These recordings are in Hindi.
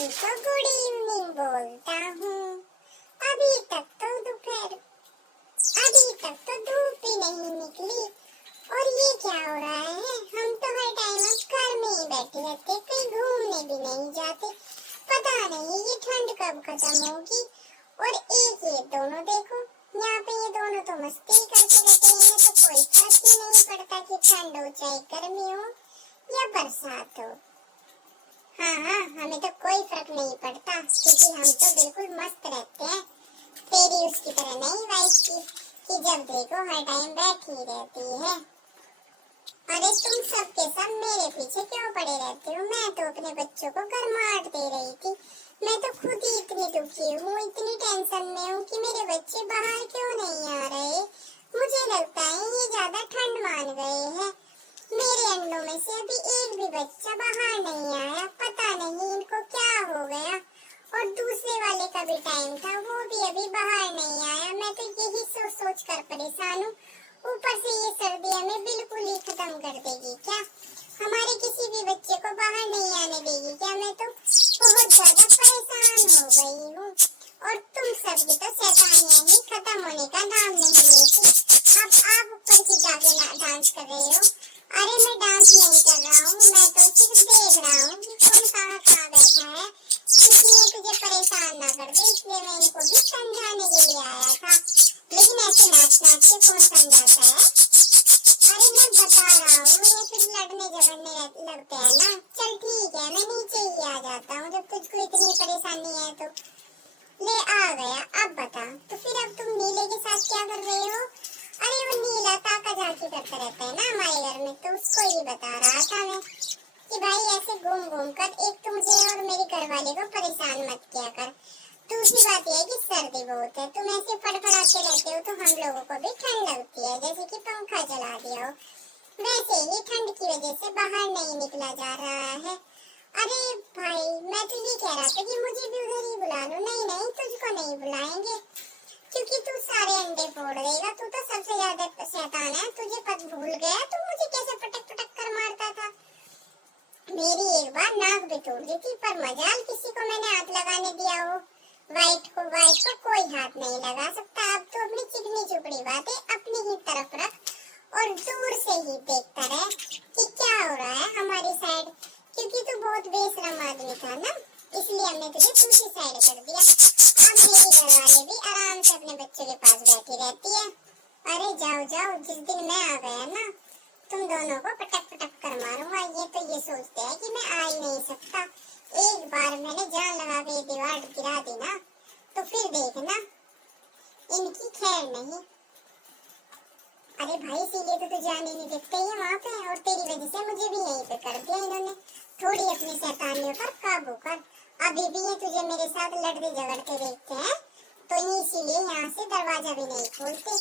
सभी को गुड इवनिंग बोलता हूँ। अभी तक तो धूप ही नहीं निकली और ये क्या हो रहा है। हम तो हर टाइम अब घर में ही बैठे रहते, कहीं घूमने भी नहीं जाते। पता नहीं ये ठंड कब खत्म होगी। और एक ये दोनों देखो, यहाँ पे ये दोनों तो मस्ती करते रहते हैं। इन्हें तो कोई फर्क ही नहीं पड़ता कि ठंड हो चाहे गर्मी हो या बरसात हो। हाँ, हमें तो कोई फर्क नहीं पड़ता क्योंकि हम तो बिल्कुल मस्त रहते हैं। तेरी उसकी तरह नहीं वाइफ की कि जब देखो हर टाइम बैठी रहती है। अरे तुम सब के सब मेरे पीछे क्यों पड़े रहते हो? मैं तो अपने बच्चों को गर्माहट दे रही थी। मैं तो खुद ही इतनी दुखी हूँ, इतनी टेंशन में हूँ कि मेरे बच्चे बाहर क्यों नहीं आ रहे। मुझे लगता है ये ज्यादा ठंड मान गए हैं। मेरे अंडों में से अभी एक भी बच्चा बाहर नहीं आया। पता नहीं इनको क्या हो गया। और दूसरे वाले का भी टाइम था, वो भी अभी बाहर नहीं आया। मैं तो यही सोच सोच कर परेशान हूँ। ऊपर से ये सर्दी हमें बिल्कुल ही खत्म कर देगी क्या? हमारे किसी भी बच्चे को बाहर नहीं आने देगी क्या? मैं तो बहुत ज्यादा परेशान हो गई हूँ। और तुम सबकी तो शैतानियां ही खत्म होने का नाम नहीं लेती। अब आप ऊपर से जाके डांस कर रहे हो। अरे मैं डांस नहीं कर रहा हूँ, मैं तो सिर्फ देख रहा हूँ कि कौन कहाँ बैठा है। किसी ने तुझे परेशान ना कर दे, इसलिए मैं इनको भी समझाने के लिए आया था। लेकिन ऐसे नाच नाच के कौन समझाता है? अरे मैं बता रहा हूँ, ये फिर लड़ने झगड़ने लगते हैं ना। चल ठीक है, मैं नीचे ही आ जाता हूँ जब तुझको इतनी परेशानी है तो। ले आ गया, अब बता तो फिर अब तुम नीले के साथ क्या कर रहे हो? अरे वो नीला ताका झाकी करता रहता है ना हमारे घर में, तो उसको ही बता रहा था मैं कि भाई ऐसे घूम घूम कर एक तो मुझे और मेरे घर वाले को परेशान मत किया कर। दूसरी बात यह है कि सर्दी बहुत है, तुम ऐसे फड़फड़ाते रहते हो तो हम लोगों को भी ठंड लगती है, जैसे कि पंखा चला दिया हो। वैसे ही ठंड की वजह से बाहर नहीं निकला जा रहा है। अरे भाई मैं तो ये कह रहा था कि मुझे भी उधर ही बुला लो। नहीं, तुझको नहीं बुलाएंगे क्योंकि तू सारे अंडे फोड़ देगा। तू तो सबसे ज्यादा शैतान है। तुझे पत भूल गया तू मुझे कैसे पटक पटक कर मारता था। मेरी एक बार नाक भी तोड़ दी थी, पर मजाल किसी को मैंने हाथ लगाने दिया हो। वाइट को कोई हाथ नहीं लगा सकता। अब तो अपनी चिकनी चुपड़ी बातें अपनी ही तरफ रख और दूर से ही देखता रहे कि क्या हो रहा है हमारी साइड। क्योंकि तू बहुत बेशरम आदमी था ना, इसलिए हमने तुझे दूसरी साइड कर दिया। अब मेरी घरवाले भी आराम से अपने बच्चों के पास बैठी रहती है। अरे जाओ, जिस दिन मैं आ गया ना, तुम दोनों को पटक पटक कर मारूंगा। ये तो ये सोचते हैं कि मैं आ ही नहीं सकता। एक बार मैंने जान लगा के दीवार गिरा दी ना, तो फिर देखना इनकी खैर नहीं। अरे भाई इसीलिए तो तू जाने नहीं देते ही वहाँ पे, और तेरी वजह से मुझे भी यहीं पे कर दिया इन्होंने। थोड़ी अपनी शैतानियों पर काबू कर। अभी भी ये तुझे मेरे साथ लड़ते झगड़ते देखते हैं तो ये इसीलिए यहाँ से दरवाजा भी नहीं खोलते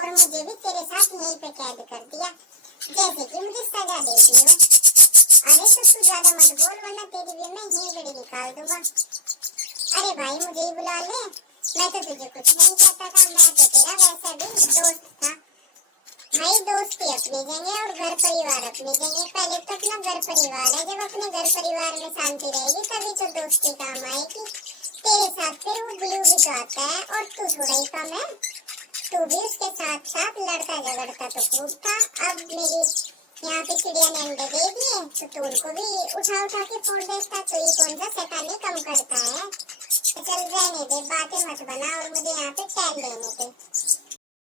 और मुझे भी तेरे साथ यहीं पे कैद कर दिया, जैसे कि मुझे सजा दे दी हो। अरे तो तू ज्यादा मत बोल वरना तेरी भी मैं हिंगड़ी निकाल दूंगा। अरे भाई मुझे ही बुला ले, मैं तो तुझे कुछ नहीं कहता था। मैं तो तेरा वैसा भी दोस्त था। भाई दोस्ती अपनी जगह और घर परिवार अपनी जगह। पहले तो अपना घर परिवार है, जब अपने घर परिवार में शांति रहेगी तभी तो दोस्ती काम आएगी। तेरे साथ फिर वो ब्लू भी तो आता है और तू थोड़ा ही कम है। तू भी उसके साथ साथ लड़ता झगड़ता तो खूब था। अब मेरी यहाँ पे चिड़िया ने अंडे दे दिए तो तू उनको भी उठा के फोड़ देता। तो ये कौन सा शैतानी कम करता है? तो चल रहने दे, बातें मत बना और मुझे यहाँ पे टहल लेने दे।